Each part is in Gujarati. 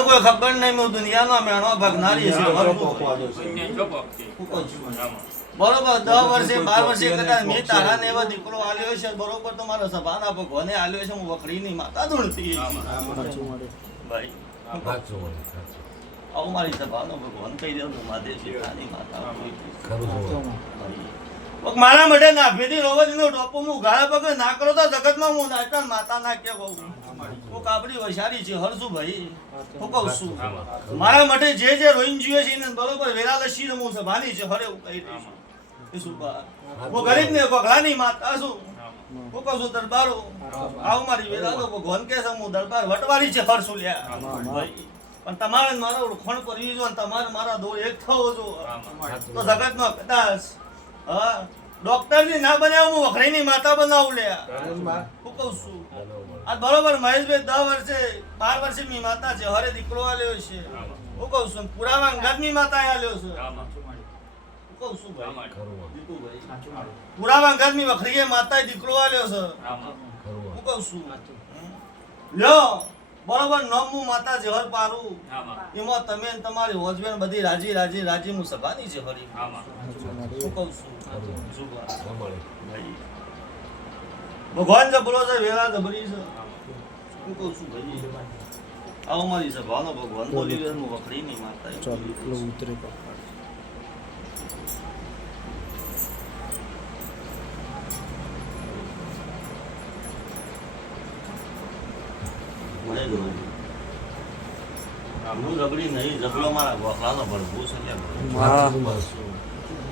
કોઈ ખબર નહીં હું દુનિયાનો મેણો ભગનારી છે બરોબર 10 વર્ષે 12 વર્ષે કદાચ મેં તારા ને એવા દીકરો આલ્યો છે બરોબર તો મારા સભાના ભગવાને આલ્યો છે હું વખડીની માતા ધૂણતી ભાઈ આવું મારી સભાનો ભગવાન કહી દઉં માદે સીતાની માતા મારા માટે નાભીથી રોવજનો ટોપો હું ગાળા પગ ના કરો તો જગતમાં હું નાચન માતા ના કે કહું હું કાપડી વસારી છે હરસુ ભાઈ હું કહું છું મારા માટે જે જે રોઈન જીવે છે એને બરોબર વેરા લસી હું સભાની છે હરે હું કહી દઈશ હું ગરીબ ને ગોખલાની માતા છું હું કહું છું દરબારો આવું મારી વેરા તો ભગવાન કે છે હું દરબાર વટવારી છે હરસુ લ્યા ભાઈ પણ તમારે મારા ઓળખાણ કરવી જો તમારે મારા દો એક થવો જો તો જગતમાં કદાચ હા ડોક્ટર ની ના બનાવ હું વખરીની માતા બનાવું લે હું કહું છું આ બરોબર મહેશભાઈ 10 વર્ષે 12 વર્ષે મી માતા છે હરે દીકરો આલ્યો છે હું કહું છું પુરાવા ઘરની માતા આલ્યો છે હું કહું છું ભાઈ પુરાવા ઘરની વખરીએ માતા દીકરો આલ્યો છે હું કહું છું લ્યો બરોબર નોમું માતા જહર પારું એમાં તમે તમારી હોજવેન બધી રાજી રાજી રાજી હું સભાની છે હરી શું કહું છું ભગવાન જબરો છે વેરા જબરી છે શું કહું છું ભાઈ આવો મારી સભાનો ભગવાન બોલી રહ્યો હું વખરીની માતા ઉતરે હું રબડી નહીં જબડો મારા ગોખલાનો ભરભૂ છે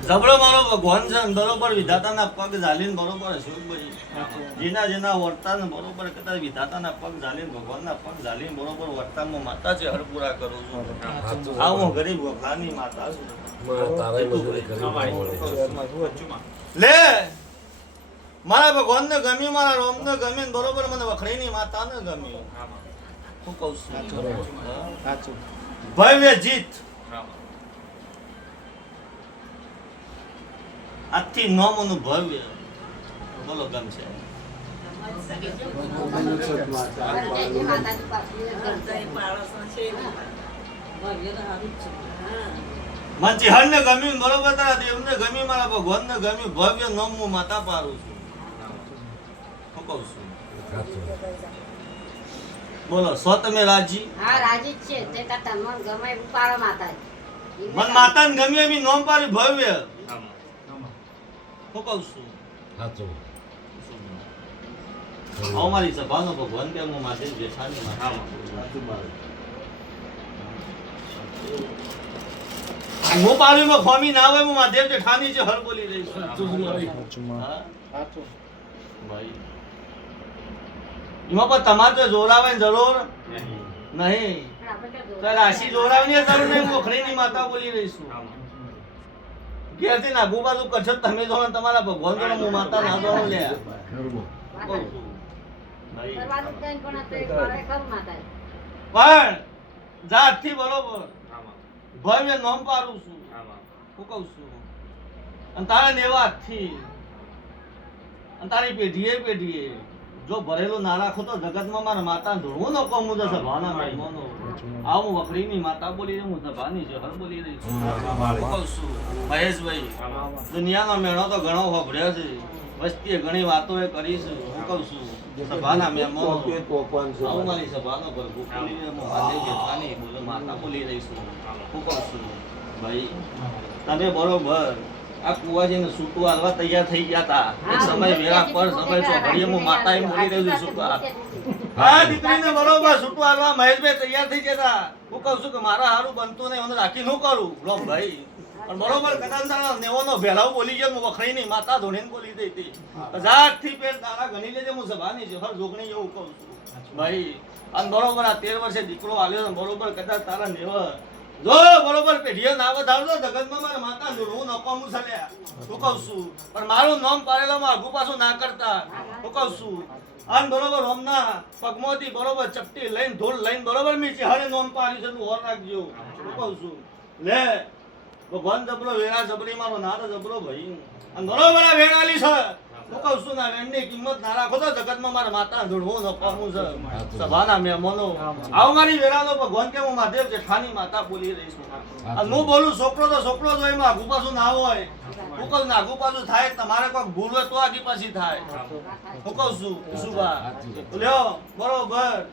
જબડો મારો ભગવાન છે બરોબર વિધાતાના પગ ઝાલીને બરોબર શિવભાઈ જેના જેના વર્તાન બરોબર કદાચ વિધાતાના પગ ઝાલીને ભગવાનના પગ ઝાલીને બરોબર વર્તાનમાં માતા છે હરપુરા કરું છું આ હું ગરીબ ગોખલાની માતા છું લે મારા ભગવાનને ગમ્યું મારા રોમને ગમ્યું બરોબર મને વખરીની માતાને ગમ્યું હું કહું છું ભવ્ય જીત આજથી નોમનું ભવ્ય બોલો ગમશે મને હરને ગમ્યું બરોબર તારા દેવને ગમ્યું મારા ભગવાનને ગમ્યું ભવ્ય નોમનું માતા પારું છું હું કહું છું બોલો સો તમે રાજી હા રાજી છે તે કરતા મન ગમે ઉપાડો માતા મન માતાને ગમ્યું એમ નોમ પારી ભવ્ય હું કહું છું સાચું આવો મારી સભાનો ભગવાન કે હું માથે જેઠાની માતા હું પારીમાં ખોમી ના હોય હું માધેવ જેઠાની છે હર બોલી રહી છું ભાઈ એમાં પણ તમારે તો જોરાવે જરૂર નહીં રાશિ જોરાવની જરૂર નહીં મોખરીની માતા બોલી રહીશું ઘેરથી નાગુ બાજુ કચ્છ તમે જો તમારા ભગવાન જો હું માતા ના જોડો લે પણ જાતથી બરોબર ભવ્ય નોમ પાડું છું હું કહું છું અને તારા નેવાથી અને તારી પેઢીએ જો ભરેલો ના રાખો તો જગતમાં મારા માતા ધોળવું ન કહું તો સભાના મહેમાનો આવું વખરીની માતા બોલી રહી હું સભાની છે હર બોલી રહી છું કહું છું મહેશભાઈ દુનિયાનો મેળો તો ઘણો વાપર્યો છે વસ્તીએ ઘણી વાતો એ કરી છે હું કહું છું સભાના મહેમાનો આવું મારી સભાનો ભરભૂ બોલી રહી હું માધે જેઠાની બોલો માતા બોલી રહી છું હું કહું છું ભાઈ તમે બરોબર આ કુવાજીને સૂટું હાલવા તૈયાર થઈ ગયા હતા એક સમય વેરા પર સમય ચોઘડીએ માતા એમ બોલી રહ્યું સૂટું હા દીકરીને બરોબર સૂટું હાલવા મહેશભાઈ તૈયાર થઈ ગયા હતા હું કહું છું કે મારા હારું બનતું નહીં હું રાખી નું કરું લો ભાઈ પણ બરોબર કદાચ નેવોનો ભેલાવ બોલી ગયો હું વખરીની માતા ધોણીને બોલી દઈ હતી હજારથી પેર તારા ગણી લેજે હું સભાની છે હર જોગણી એવું કહું છું ભાઈ અને બરોબર આ 13 વર્ષે દીકરો આવ્યો ને બરોબર કદાચ તારા નેવ જો બરોબર પેઢીઓ ના વધારજો જગતમાં મારા માતા હું નકામું ચાલ્યા હું કહું છું પણ મારું નામ પાડેલો આગુ પાછું ના કરતા હું કહું છું અને બરોબર હોમના પગમાંથી બરોબર ચપટી લઈને ધૂળ લઈને બરોબર મી ચહેરે નામ પાડ્યું છે તું ઓર રાખજો હું કહું છું લે ભગવાન જબરો વેરા જબરી મારો નાર જબરો ભાઈ અને બરોબર આ વેરાલી છે હું કહું છું ને એમની કિંમત ના રાખો તો જગતમાં મારા માતા ધૂળવું નફામું છે સભાના મહેમાનો આવ મારી વેરાનો ભગવાન કે હું મહાદેવ જેઠાની માતા બોલી રહી છું અને હું બોલું છોકરો તો છોકરો જ હોય એમાં આગુ પાછું ના હોય હું કહું ને આગુ પાછું થાય તમારે કોઈ ભૂલ હોય તો આગી પાછી થાય હું કહું છું સુભા લ્યો બરોબર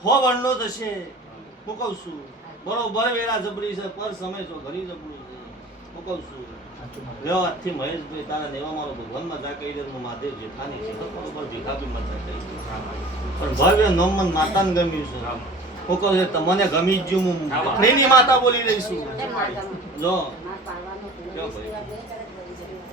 હો વણનો થશે હું કહું છું બરોબર વેરા જબરી છે પર સમય છો ઘણી જબરું છે હું કહું છું લ્યો આજથી મહેશભાઈ તારા નેવા મારો ભગવાન મજા કહી દે હું મહાદેવ જેઠાની છે તો બરોબર ભેગા બી મજા કહી દે પણ ભવ્ય નોમન માતાને ગમ્યું છે હું કહું છું તમને ગમી જ ગયું હું માતા બોલી રહી છું કેમ ના ગમે? જો માર પાડવાનો કેવો ભાઈ?